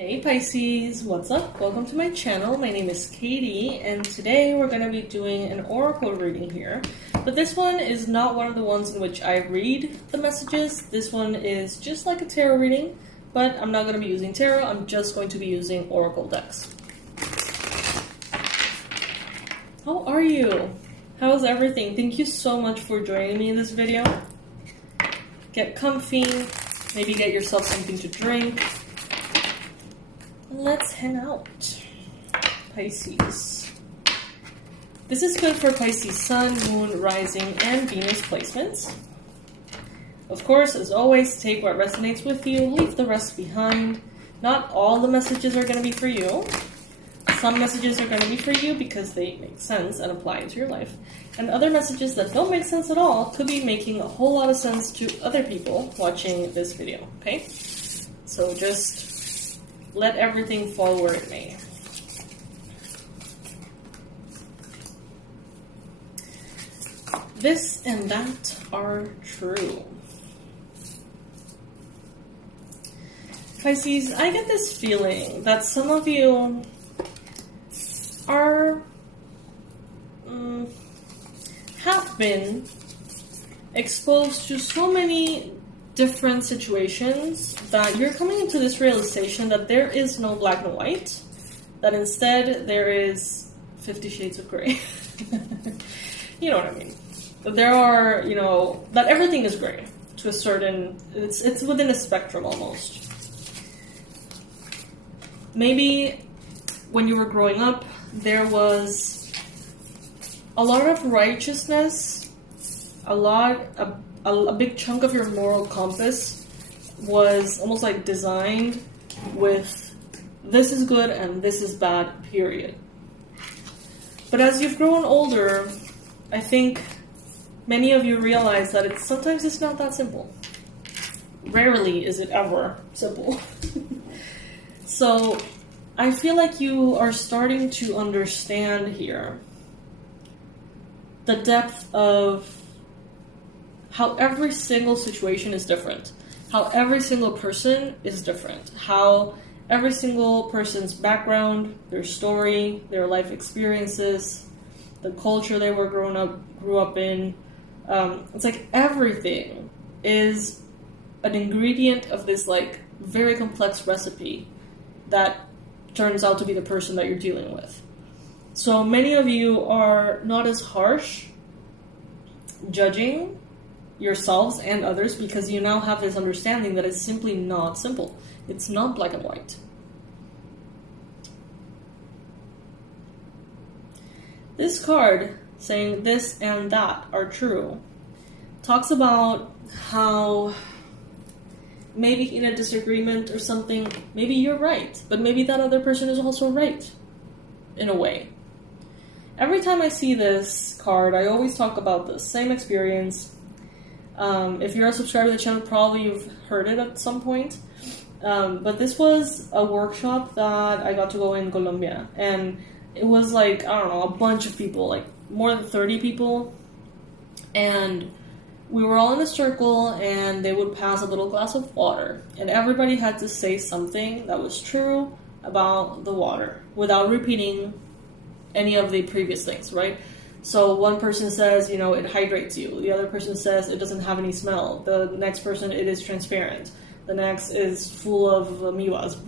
Hey Pisces, what's up? Welcome to my channel. My name is Katie, and today we're going to be doing an oracle reading here. But this one is not one of the ones in which I read the messages. This one is just like a tarot reading, but I'm not going to be using tarot. I'm just going to be using oracle decks. How are you? How's everything? Thank you so much for joining me in this video. Get comfy, maybe get yourself something to drink. Let's hang out, Pisces. This is good for Pisces Sun, Moon, Rising, and Venus placements. Of course, as always, take what resonates with you, leave the rest behind. Not all the messages are going to be for you. Some messages are going to be for you because they make sense and apply to your life. And other messages that don't make sense at all could be making a whole lot of sense to other people watching this video, okay? So just let everything fall where it may. This and that are true. Pisces, I get this feeling that some of you are, have been exposed to so many different situations that you're coming into this realization that there is no black and white, that instead there is 50 shades of gray. You know what I mean? That there are, that everything is gray to a certain, it's within a spectrum almost. Maybe when you were growing up, there was a lot of righteousness, a big chunk of your moral compass was almost like designed with this is good and this is bad, period. But as you've grown older, I think many of you realize that sometimes it's not that simple. Rarely is it ever simple. So I feel like you are starting to understand here the depth of how every single situation is different, how every single person is different, how every single person's background, their story, their life experiences, the culture they grew up in, it's like everything is an ingredient of this like very complex recipe that turns out to be the person that you're dealing with. So many of you are not as harsh judging yourselves and others because you now have this understanding that it's simply not simple. It's not black and white. This card, saying this and that are true, talks about how maybe in a disagreement or something, maybe you're right, but maybe that other person is also right, in a way. Every time I see this card, I always talk about the same experience. If you're a subscriber to the channel, probably you've heard it at some point. But this was a workshop that I got to go in Colombia. And it was like, I don't know, a bunch of people, like more than 30 people. And we were all in a circle and they would pass a little glass of water. And everybody had to say something that was true about the water without repeating any of the previous things, right? So one person says, it hydrates you. The other person says it doesn't have any smell. The next person, it is transparent. The next is full of amoebas,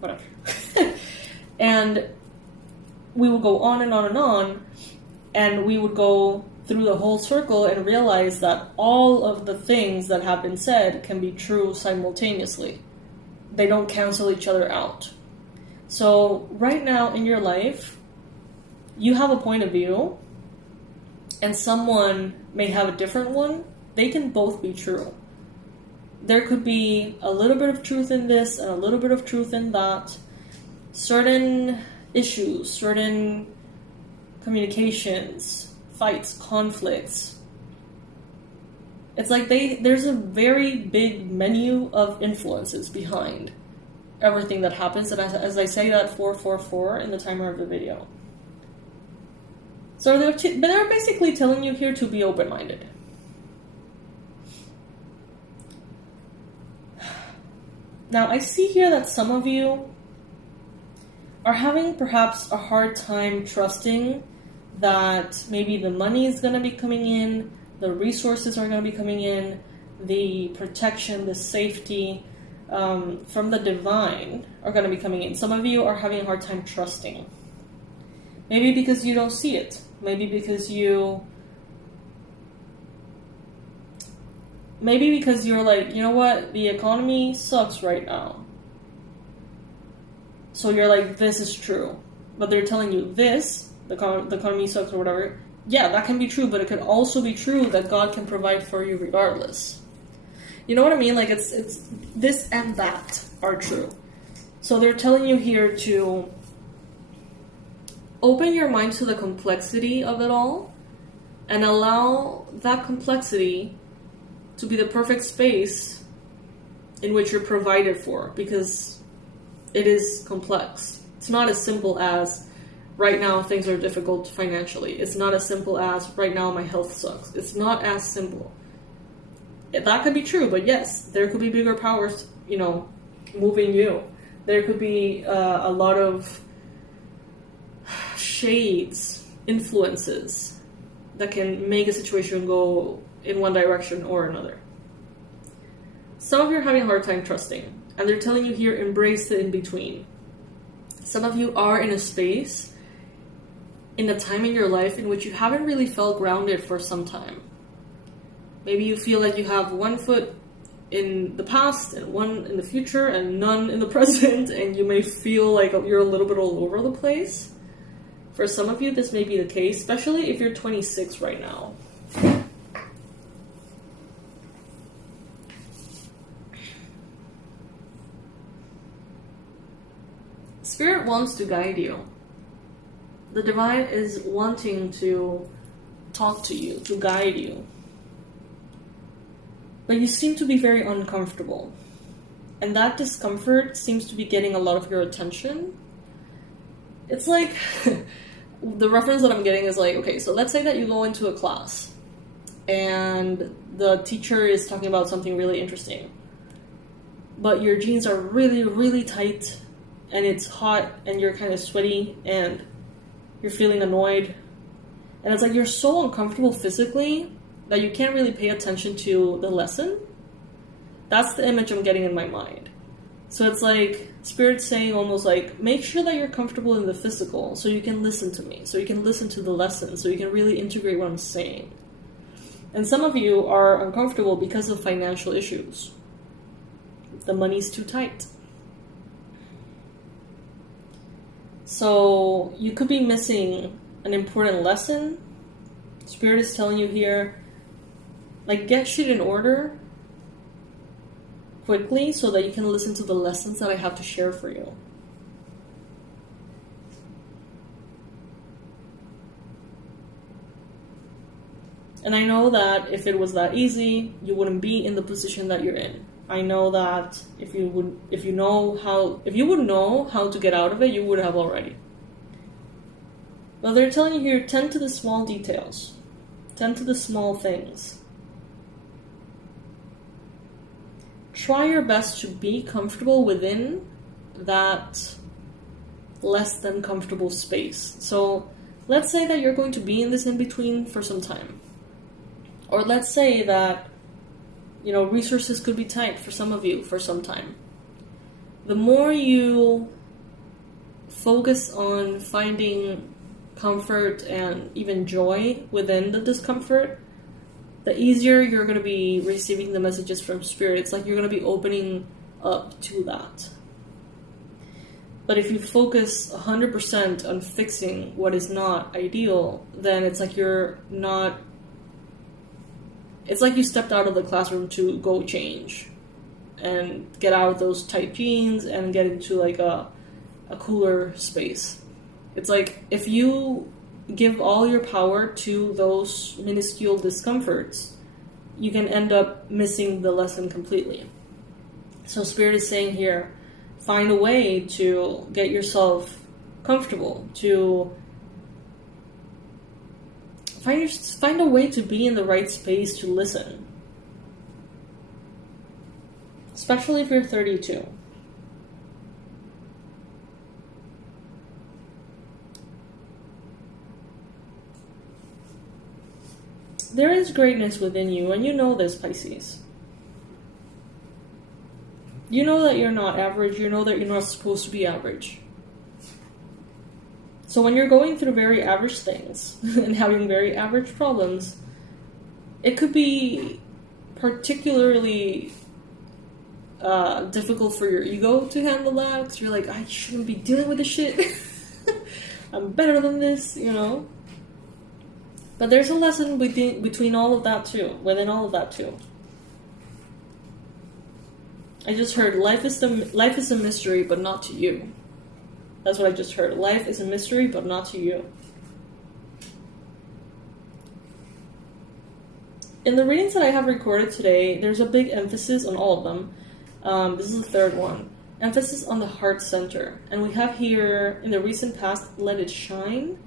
whatever. And we would go on and on and on, and we would go through the whole circle and realize that all of the things that have been said can be true simultaneously. They don't cancel each other out. So right now in your life, you have a point of view, and someone may have a different one. They can both be true. There could be a little bit of truth in this and a little bit of truth in that. Certain issues, certain communications, fights, conflicts. It's like there's a very big menu of influences behind everything that happens. And as I say that 444 in the timer of the video. So they're basically telling you here to be open-minded. Now, I see here that some of you are having perhaps a hard time trusting that maybe the money is going to be coming in, the resources are going to be coming in, the protection, the safety from the divine are going to be coming in. Some of you are having a hard time trusting. Maybe because you don't see it. Maybe because you're like, you know what, the economy sucks right now. So you're like, this is true. But they're telling you this, the economy sucks or whatever. Yeah, that can be true, but it could also be true that God can provide for you regardless. You know what I mean? Like, it's this and that are true. So they're telling you here to open your mind to the complexity of it all and allow that complexity to be the perfect space in which you're provided for, because it is complex. It's not as simple as right now things are difficult financially. It's not as simple as right now my health sucks. It's not as simple. That could be true, but yes, there could be bigger powers, moving you. There could be a lot of shades, influences that can make a situation go in one direction or another. Some of you are having a hard time trusting, and they're telling you here, embrace the in-between. Some of you are in a space, in a time in your life in which you haven't really felt grounded for some time. Maybe you feel like you have one foot in the past and one in the future and none in the present, and you may feel like you're a little bit all over the place. For some of you, this may be the case, especially if you're 26 right now. Spirit wants to guide you. The divine is wanting to talk to you, to guide you. But you seem to be very uncomfortable. And that discomfort seems to be getting a lot of your attention. It's like, the reference that I'm getting is like, okay, so let's say that you go into a class and the teacher is talking about something really interesting. But your jeans are really, really tight and it's hot and you're kind of sweaty and you're feeling annoyed. And it's like you're so uncomfortable physically that you can't really pay attention to the lesson. That's the image I'm getting in my mind. So it's like Spirit's saying almost like, make sure that you're comfortable in the physical so you can listen to me, so you can listen to the lesson, so you can really integrate what I'm saying. And some of you are uncomfortable because of financial issues. The money's too tight. So you could be missing an important lesson. Spirit is telling you here, like, get shit in order quickly so that you can listen to the lessons that I have to share for you. And I know that if it was that easy, you wouldn't be in the position that you're in. I know that if you would know how to get out of it, you would have already. Well, they're telling you here, tend to the small details. Tend to the small things. Try your best to be comfortable within that less than comfortable space. So let's say that you're going to be in this in-between for some time. Or let's say that, resources could be tight for some of you for some time. The more you focus on finding comfort and even joy within the discomfort, the easier you're going to be receiving the messages from Spirit. It's like you're going to be opening up to that. But if you focus 100% on fixing what is not ideal, then it's like you're not... It's like you stepped out of the classroom to go change and get out of those tight jeans and get into like a cooler space. It's like if you give all your power to those minuscule discomforts, you can end up missing the lesson completely. So Spirit is saying here, find a way to get yourself comfortable, to find a way to be in the right space to listen. Especially if you're 32. greatness within you, and you know this, Pisces. You know that you're not average. You know that you're not supposed to be average. So when you're going through very average things and having very average problems, it could be particularly difficult for your ego to handle that, because you're like, I shouldn't be dealing with this shit. I'm better than this, you know. But there's a lesson between all of that too, within all of that too. I just heard life is a mystery, but not to you. That's what I just heard. Life is a mystery, but not to you. In the readings that I have recorded today, there's a big emphasis on all of them. This is the third one. Emphasis on the heart center. And we have here, in the recent past, let it shine.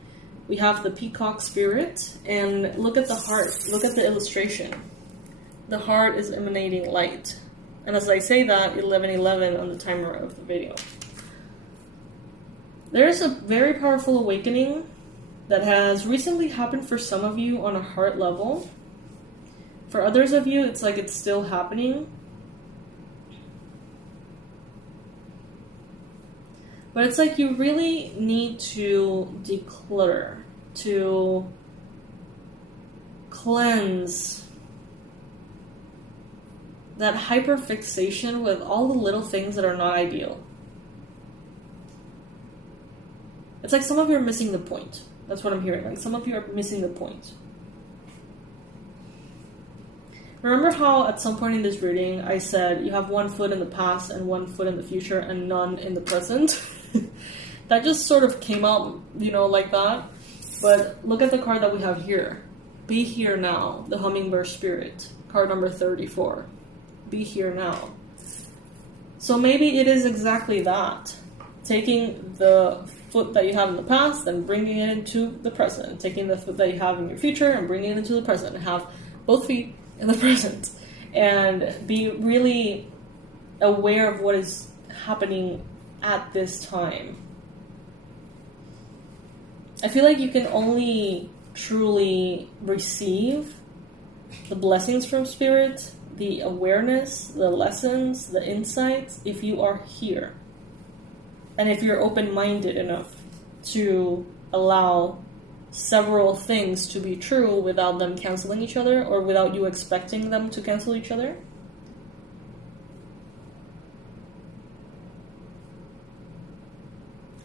We have the peacock spirit. And look at the heart. Look at the illustration. The heart is emanating light. And as I say that, 11:11 on the timer of the video. There's a very powerful awakening that has recently happened for some of you on a heart level. For others of you, it's like it's still happening. But it's like you really need to declutter, to cleanse that hyperfixation with all the little things that are not ideal. It's like some of you are missing the point. That's what I'm hearing. Like some of you are missing the point. Remember how at some point in this reading I said you have one foot in the past and one foot in the future and none in the present? That just sort of came out, you know, like that. But look at the card that we have here. Be here now, the hummingbird spirit. Card number 34. Be here now. So maybe it is exactly that. Taking the foot that you have in the past and bringing it into the present. Taking the foot that you have in your future and bringing it into the present. And have both feet in the present. And be really aware of what is happening at this time. I feel like you can only truly receive the blessings from Spirit, the awareness, the lessons, the insights, if you are here. And if you're open-minded enough to allow several things to be true without them canceling each other, or without you expecting them to cancel each other.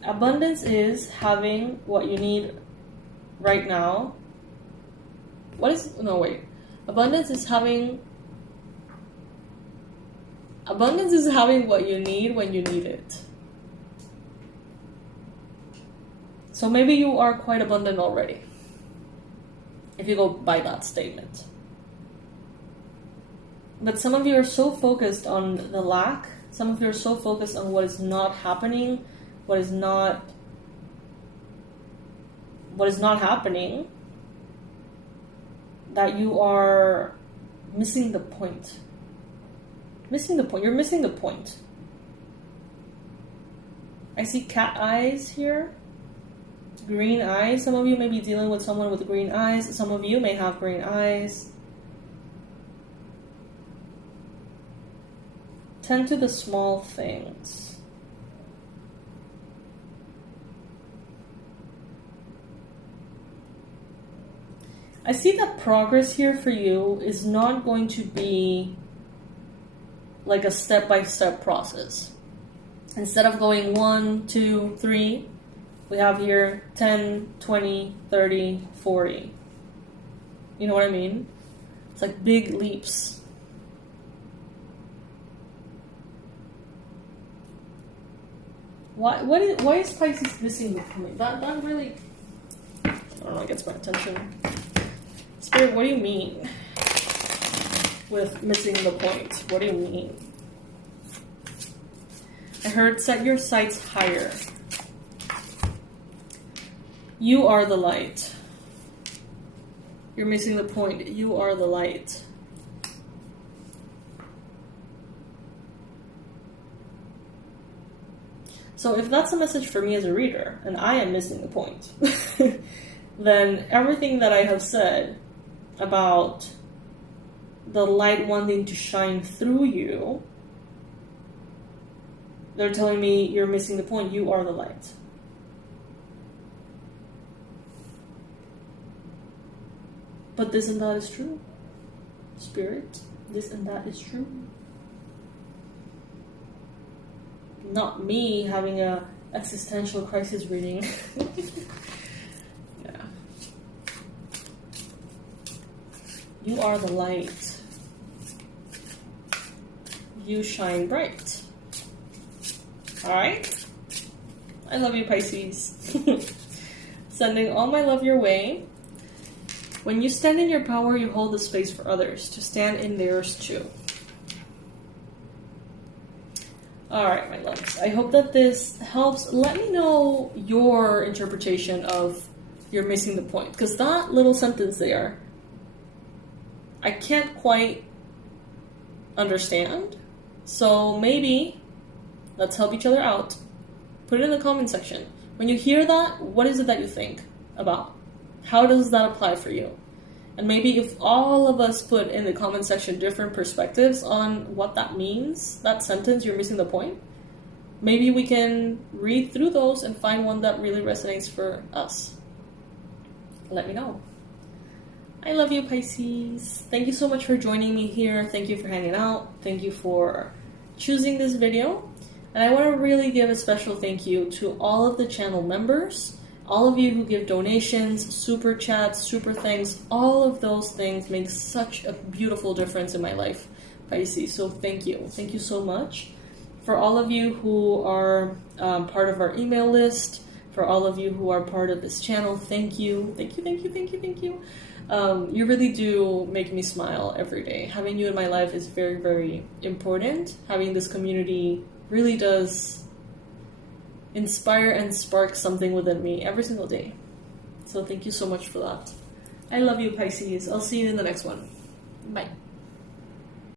Abundance is having what you need right now. Abundance is having what you need when you need it. So maybe you are quite abundant already, if you go by that statement. But some of you are so focused on the lack, some of you are so focused on what is not happening, what is not happening, that you are missing the point. You're missing the point. I see cat eyes here. Green eyes. Some of you may be dealing with someone with green eyes. Some of you may have green eyes. Tend to the small things. I see that progress here for you is not going to be like a step-by-step process. Instead of going 1, 2, 3, we have here 10, 20, 30, 40. You know what I mean? It's like big leaps. Why is Pisces missing the point? That really, I don't know, it gets my attention. Spirit, what do you mean with missing the point? What do you mean? I heard set your sights higher. You are the light. You're missing the point. You are the light. So if that's a message for me as a reader, and I am missing the point, then everything that I have said about the light wanting to shine through you, they're telling me you're missing the point. You are the light. But this and that is true. Spirit, this and that is true. Not me having a existential crisis reading. Yeah. You are the light. You shine bright. Alright? I love you, Pisces. Sending all my love your way. When you stand in your power, you hold the space for others to stand in theirs too. Alright, my loves. I hope that this helps. Let me know your interpretation of you're missing the point. Because that little sentence there, I can't quite understand. So maybe let's help each other out. Put it in the comment section. When you hear that, what is it that you think about? How does that apply for you? And maybe if all of us put in the comment section different perspectives on what that means, that sentence, you're missing the point, maybe we can read through those and find one that really resonates for us. Let me know. I love you, Pisces. Thank you so much for joining me here. Thank you for hanging out. Thank you for choosing this video. And I want to really give a special thank you to all of the channel members. All of you who give donations, super chats, super thanks, all of those things make such a beautiful difference in my life, Pisces. So thank you. Thank you so much. For all of you who are part of our email list, for all of you who are part of this channel, thank you. Thank you, thank you, thank you, thank you. You really do make me smile every day. Having you in my life is very, very important. Having this community really does inspire and spark something within me every single day. So thank you so much for that. I love you, Pisces. I'll see you in the next one. Bye.